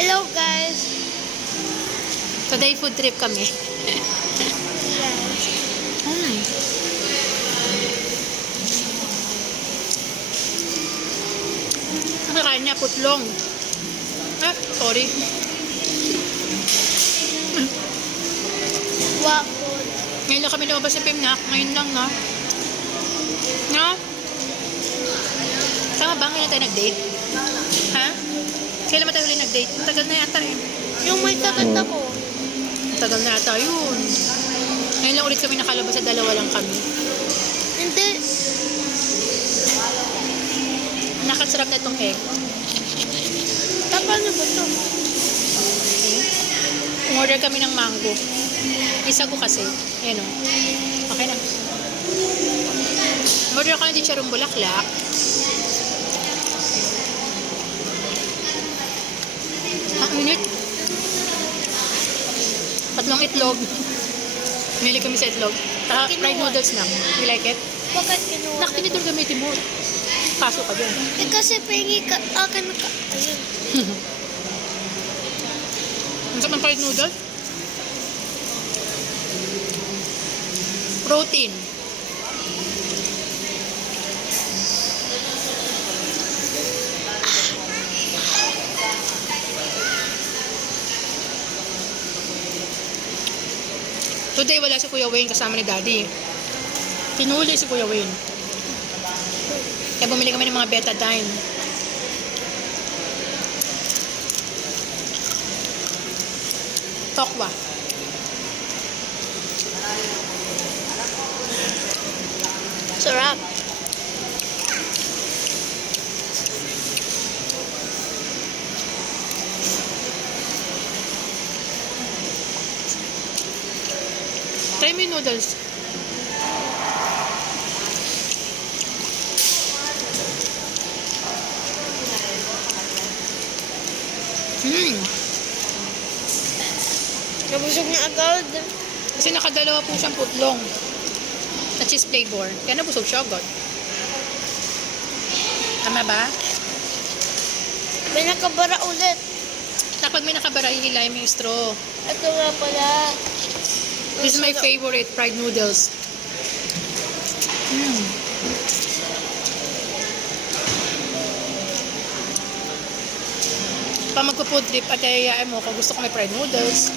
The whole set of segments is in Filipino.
Hello guys. Today food trip kami. Yes. Hmm. Ang kakain niya, putlong. Ah, sorry. Waffle. Ngayon lang kami lumabas sa Pimnak. Ngayon lang, no? No? Tama ba? Ngayon tayo nag-date? Ha? Kailan ba tayo huli nag-date? Ang tagal na yata eh. Yung may kakanta ko. Ang tagal na yata yun. Ngayon lang ulit kami nakalabas sa dalawa lang kami. Hindi. Nakasarap na itong egg. Tapa na ba ito? Umorder kami ng mango. Isa ko kasi. Ayan o. Okay na. Umorder ako ng chicharong bulaklak. Tatlong itlog. Mili kami sa itlog. Saka fried noodles na. You like it? Bakit kinuha? Nak, tinidor gamitin mo. Pasok ka dyan. Eh kasi pengi ka. Akin na ka. Ayun. Ang sarap ng fried noodles? Protein. Today wala si Kuya Wayne kasama ni Daddy. Tinuli si Kuya Wayne. Kaya bumili kami ng mga betadine. Tokwa. Sarap. Try mo yung noodles. Hmm. Nabusog na agad. Kasi nakadalawa po siyang putlong na cheese flavor. Kaya nabusog siya agad. Tama ba? May nakabara ulit. Kapag may nakabara, hihilayin mo yung straw. Ito nga pala. This is my favorite, fried noodles. Mm. Pa magpo-food trip at ayayain mo kung gusto ko may fried noodles.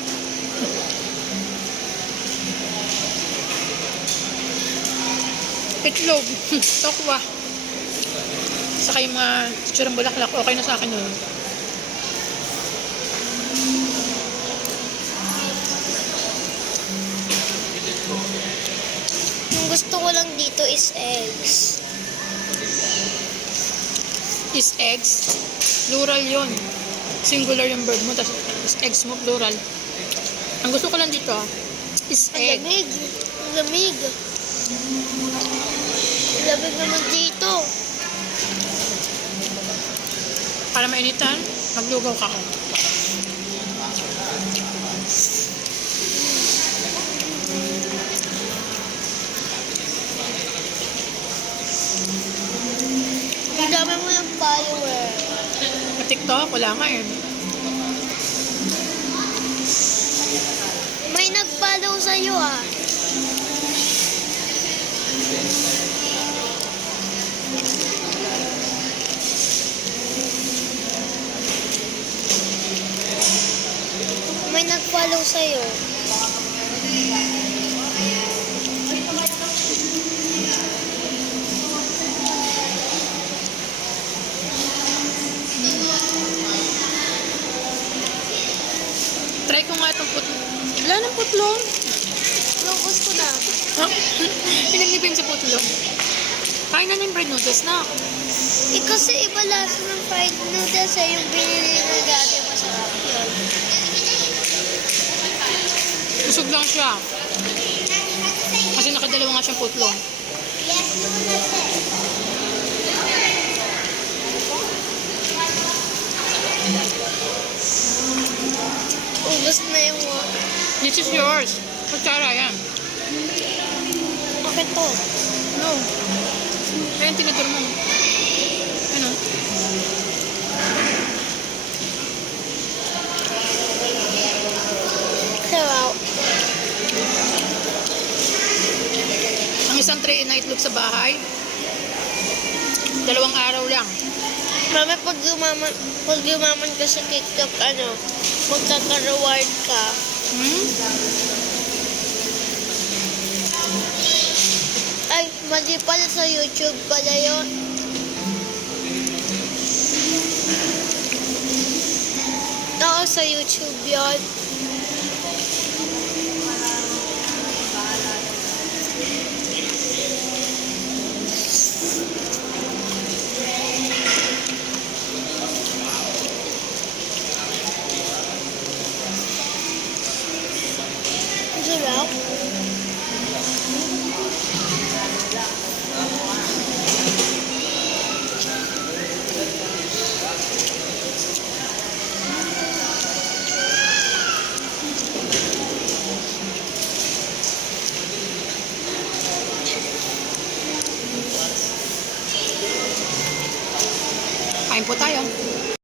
Itlog, tokwa. Saka yung mga tsurang bulaklak, okay na sa akin yun. Gusto ko lang dito is eggs. is eggs. Plural yon Singular yung verb mo, tapos is eggs mo, plural. Ang gusto ko lang dito, is Ang egg. lamig. Ang lamig. Ang lamig naman dito. Para mainitan, maglugaw ka. oh. TikTok, wala nga eh. May nag-follow sa'yo ah. May nag-follow sa'yo. Try ko nga itong putlong. Wala ng putlong. Locos ko na. Huh? Pinagnipim sa putlong. Kain na yung bread noodles na. Eh kasi iba lasa ng fried noodles eh. Yung binili na dati masarap yun. Busog lang siya. Kasi nakadalawa nga siyang putlong. Ubus na Tapos na yung. This is yours. Kutsara yan. Bakit to? No. Ayan, tinaturo mo. Ano? Hello. Ang isang tray night look sa bahay. Dalawang araw lang. Mami, pag yumaman, pag yumaman ka sa TikTok, ano, magkaka-reward ka. Hmm? Ay, mali pala sa YouTube pala yun. Oo, sa YouTube yun. Kain po tayo.